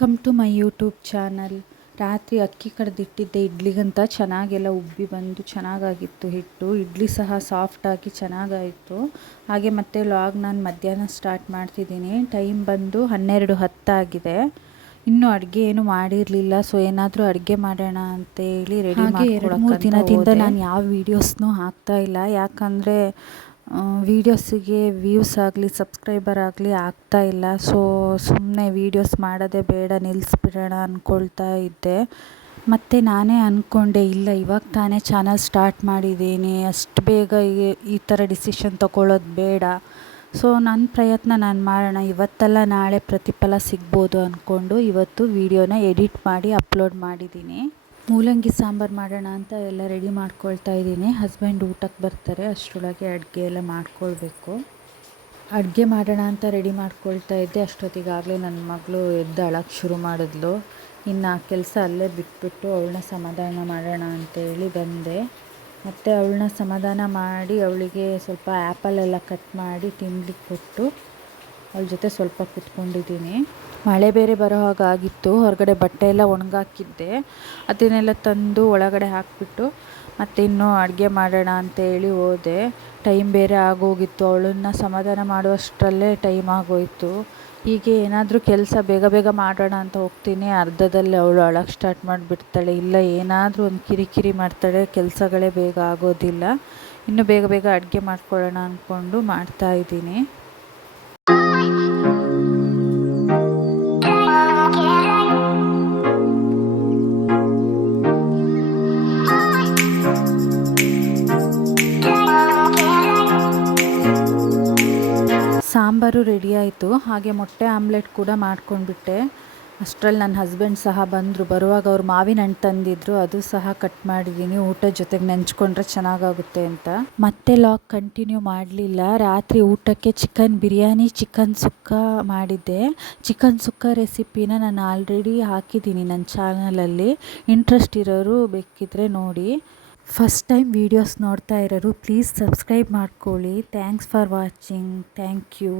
Come to my YouTube channel. ರಾತ್ರಿ ಅಕ್ಕಿ ಕಡ್ದಿಟ್ಟಿದ್ದೆ ಇಡ್ಲಿಗಂತ, ಚೆನ್ನಾಗೆಲ್ಲ ಉಬ್ಬಿ ಬಂದು ಚೆನ್ನಾಗಾಗಿತ್ತು ಹಿಟ್ಟು. ಇಡ್ಲಿ ಸಹ ಸಾಫ್ಟಾಗಿ ಚೆನ್ನಾಗಾಯಿತು. ಹಾಗೆ ಮತ್ತೆ ಲಾಗ್ ನಾನು ಮಧ್ಯಾಹ್ನ ಸ್ಟಾರ್ಟ್ ಮಾಡ್ತಿದ್ದೀನಿ. ಟೈಮ್ ಬಂದು 12:10 ಆಗಿದೆ. ಇನ್ನೂ ಅಡುಗೆ ಏನು ಮಾಡಿರಲಿಲ್ಲ. ಸೊ ಏನಾದರೂ ಅಡುಗೆ ಮಾಡೋಣ ಅಂತೇಳಿ ರೆಡಿ ಮಾಡ್ಕೊಳಕ್ಕೆ 2-3 ದಿನದಿಂದ ನಾನು ಯಾವ ವೀಡಿಯೋಸ್ನೂ ಹಾಕ್ತಾ ಇಲ್ಲ. ಯಾಕಂದರೆ ವೀಡಿಯೋಸಿಗೆ ವ್ಯೂಸ್ ಆಗಲಿ ಸಬ್ಸ್ಕ್ರೈಬರ್ ಆಗಲಿ ಆಗ್ತಾಯಿಲ್ಲ. ಸೊ ಸುಮ್ಮನೆ ವೀಡಿಯೋಸ್ ಮಾಡೋದೇ ಬೇಡ, ನಿಲ್ಲಿಸ್ಬಿಡೋಣ ಅಂದ್ಕೊಳ್ತಾ ಇದ್ದೆ. ಮತ್ತು ನಾನೇ ಅಂದ್ಕೊಂಡೆ, ಇಲ್ಲ ಇವಾಗ ತಾನೇ ಚಾನಲ್ ಸ್ಟಾರ್ಟ್ ಮಾಡಿದ್ದೀನಿ, ಅಷ್ಟು ಬೇಗ ಈ ಥರ ಡಿಸಿಷನ್ ತೊಗೊಳ್ಳೋದು ಬೇಡ. ಸೊ ನನ್ನ ಪ್ರಯತ್ನ ನಾನು ಮಾಡೋಣ, ಇವತ್ತಲ್ಲ ನಾಳೆ ಪ್ರತಿಫಲ ಸಿಗ್ಬೋದು ಅಂದ್ಕೊಂಡು ಇವತ್ತು ವೀಡಿಯೋನ ಎಡಿಟ್ ಮಾಡಿ ಅಪ್ಲೋಡ್ ಮಾಡಿದ್ದೀನಿ. ಮೂಲಂಗಿ ಸಾಂಬಾರು ಮಾಡೋಣ ಅಂತ ಎಲ್ಲ ರೆಡಿ ಮಾಡ್ಕೊಳ್ತಾ ಇದ್ದೀನಿ. ಹಸ್ಬೆಂಡ್ ಊಟಕ್ಕೆ ಬರ್ತಾರೆ, ಅಷ್ಟರೊಳಗೆ ಅಡುಗೆ ಎಲ್ಲ ಮಾಡ್ಕೊಳ್ಬೇಕು. ಅಡುಗೆ ಮಾಡೋಣ ಅಂತ ರೆಡಿ ಮಾಡ್ಕೊಳ್ತಾ ಇದ್ದೆ. ಅಷ್ಟೊತ್ತಿಗಾಗಲೇ ನನ್ನ ಮಗಳು ಎದ್ದು ಅಳಕ್ಕೆ ಶುರು ಮಾಡಿದ್ಲು. ಇನ್ನು ಆ ಕೆಲಸ ಅಲ್ಲೇ ಬಿಟ್ಬಿಟ್ಟು ಅವಳನ್ನ ಸಮಾಧಾನ ಮಾಡೋಣ ಅಂತೇಳಿ ಬಂದೆ. ಮತ್ತು ಅವಳನ್ನ ಸಮಾಧಾನ ಮಾಡಿ ಅವಳಿಗೆ ಸ್ವಲ್ಪ ಆ್ಯಪಲೆಲ್ಲ ಕಟ್ ಮಾಡಿ ತಿನ್ಲಿಕ್ಕೆ ಕೊಟ್ಟು ಅವಳ ಜೊತೆ ಸ್ವಲ್ಪ ಕೂತ್ಕೊಂಡಿದ್ದೀನಿ. ಮಳೆ ಬೇರೆ ಬರೋ ಹಾಗಾಗಿತ್ತು. ಹೊರಗಡೆ ಬಟ್ಟೆ ಎಲ್ಲ ಒಣಗಾಕಿದ್ದೆ, ಅದನ್ನೆಲ್ಲ ತಂದು ಒಳಗಡೆ ಹಾಕಿಬಿಟ್ಟು ಮತ್ತು ಇನ್ನೂ ಅಡುಗೆ ಮಾಡೋಣ ಅಂತೇಳಿ ಹೋದೆ. ಟೈಮ್ ಬೇರೆ ಆಗೋಗಿತ್ತು. ಅವಳನ್ನು ಸಮಾಧಾನ ಮಾಡುವಷ್ಟರಲ್ಲೇ ಟೈಮ್ ಆಗೋಯಿತು. ಹೀಗೆ ಏನಾದರೂ ಕೆಲಸ ಬೇಗ ಬೇಗ ಮಾಡೋಣ ಅಂತ ಹೋಗ್ತೀನಿ, ಅರ್ಧದಲ್ಲಿ ಅವಳು ಅಳಕ್ಕೆ ಸ್ಟಾರ್ಟ್ ಮಾಡಿಬಿಡ್ತಾಳೆ. ಇಲ್ಲ ಏನಾದರೂ ಒಂದು ಕಿರಿಕಿರಿ ಮಾಡ್ತಾಳೆ, ಕೆಲಸಗಳೇ ಬೇಗ ಆಗೋದಿಲ್ಲ. ಇನ್ನು ಬೇಗ ಬೇಗ ಅಡುಗೆ ಮಾಡ್ಕೊಳ್ಳೋಣ ಅಂದ್ಕೊಂಡು ಮಾಡ್ತಾಯಿದ್ದೀನಿ. ಸಾಂಬಾರು ರೆಡಿ ಆಯಿತು. ಹಾಗೆ ಮೊಟ್ಟೆ ಆಮ್ಲೆಟ್ ಕೂಡ ಮಾಡ್ಕೊಂಡ್ಬಿಟ್ಟೆ. ಅಷ್ಟರಲ್ಲಿ ನನ್ನ ಹಸ್ಬೆಂಡ್ ಸಹ ಬಂದರು. ಬರುವಾಗ ಅವ್ರು ಮಾವಿನ ಹಣ್ಣು ತಂದಿದ್ರು, ಅದು ಸಹ ಕಟ್ ಮಾಡಿದ್ದೀನಿ. ಊಟದ ಜೊತೆಗೆ ನೆಂಚ್ಕೊಂಡ್ರೆ ಚೆನ್ನಾಗಾಗುತ್ತೆ ಅಂತ. ಮತ್ತೆ ಲಾಗ್ ಕಂಟಿನ್ಯೂ ಮಾಡಲಿಲ್ಲ. ರಾತ್ರಿ ಊಟಕ್ಕೆ ಚಿಕನ್ ಬಿರಿಯಾನಿ, ಚಿಕನ್ ಸುಕ್ಕ ಮಾಡಿದ್ದೆ. ಚಿಕನ್ ಸುಕ್ಕ ರೆಸಿಪಿನ ನಾನು ಆಲ್ರೆಡಿ ಹಾಕಿದ್ದೀನಿ ನನ್ನ ಚಾನಲಲ್ಲಿ. ಇಂಟ್ರೆಸ್ಟ್ ಇರೋರು ಬೇಕಿದ್ದರೆ ನೋಡಿ. ಫಸ್ಟ್ ಟೈಮ್ ವೀಡಿಯೋಸ್ ನೋಡ್ತಾ ಇರೋರು ಪ್ಲೀಸ್ ಸಬ್ಸ್ಕ್ರೈಬ್ ಮಾಡ್ಕೊಳ್ಳಿ. Thanks for watching. Thank you.